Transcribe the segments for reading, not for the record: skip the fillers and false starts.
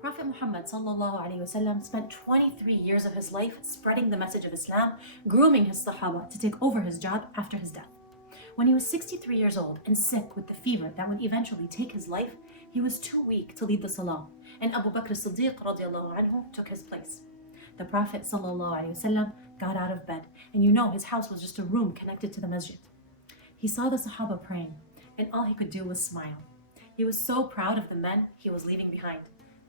Prophet Muhammad spent 23 years of his life spreading the message of Islam, grooming his Sahaba to take over his job after his death. When he was 63 years old and sick with the fever that would eventually take his life, he was too weak to lead the Salah, and Abu Bakr as-Siddiq radiallahu anhu took his place. The Prophet ﷺ got out of bed, and his house was just a room connected to the masjid. He saw the Sahaba praying, and all he could do was smile. He was so proud of the men he was leaving behind,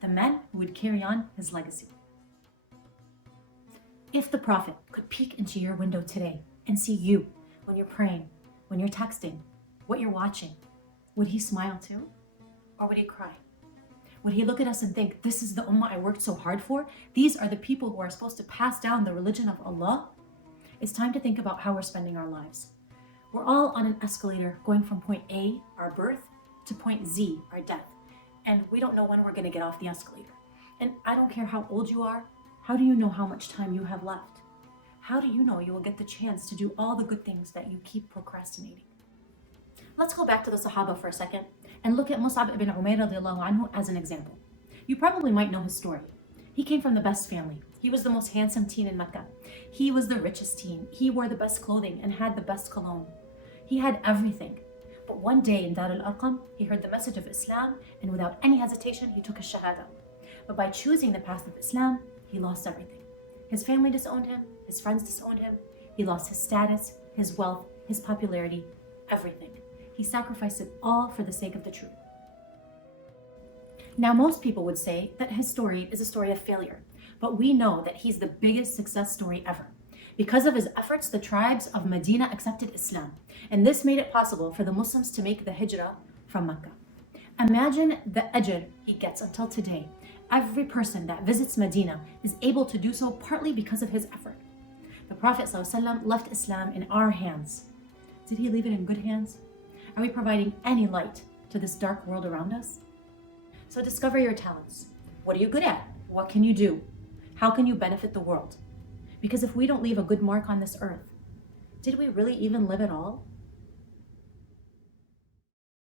the men who would carry on his legacy. If the Prophet could peek into your window today and see you when you're praying, when you're texting, what you're watching, would he smile too? Or would he cry? Would he look at us and think, this is the ummah I worked so hard for? These are the people who are supposed to pass down the religion of Allah? It's time to think about how we're spending our lives. We're all on an escalator going from point A, our birth, to point Z, our death. And we don't know when we're going to get off the escalator. And I don't care how old you are, how do you know how much time you have left? How do you know you will get the chance to do all the good things that you keep procrastinating? Let's go back to the Sahaba for a second and look at Mus'ab ibn Umair radiallahu anhu as an example. You probably might know his story. He came from the best family. He was the most handsome teen in Mecca. He was the richest teen. He wore the best clothing and had the best cologne. He had everything. But one day in Dar al-Arqam, he heard the message of Islam, and without any hesitation, he took his shahada. But by choosing the path of Islam, he lost everything. His family disowned him, his friends disowned him, he lost his status, his wealth, his popularity, everything. He sacrificed it all for the sake of the truth. Now, most people would say that his story is a story of failure, but we know that he's the biggest success story ever. Because of his efforts, the tribes of Medina accepted Islam, and this made it possible for the Muslims to make the hijrah from Mecca. Imagine the ajr he gets until today. Every person that visits Medina is able to do so partly because of his effort. The Prophet ﷺ left Islam in our hands. Did he leave it in good hands? Are we providing any light to this dark world around us? So discover your talents. What are you good at? What can you do? How can you benefit the world? Because if we don't leave a good mark on this earth, did we really even live at all?